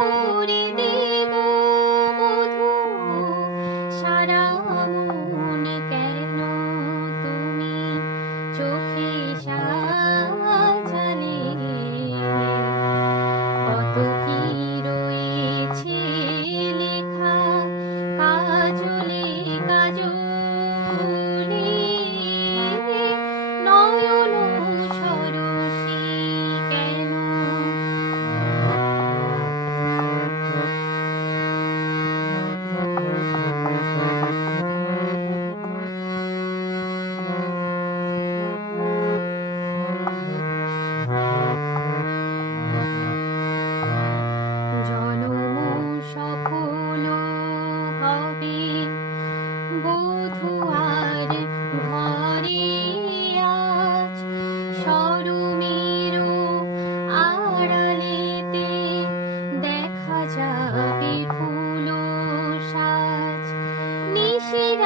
Moody. she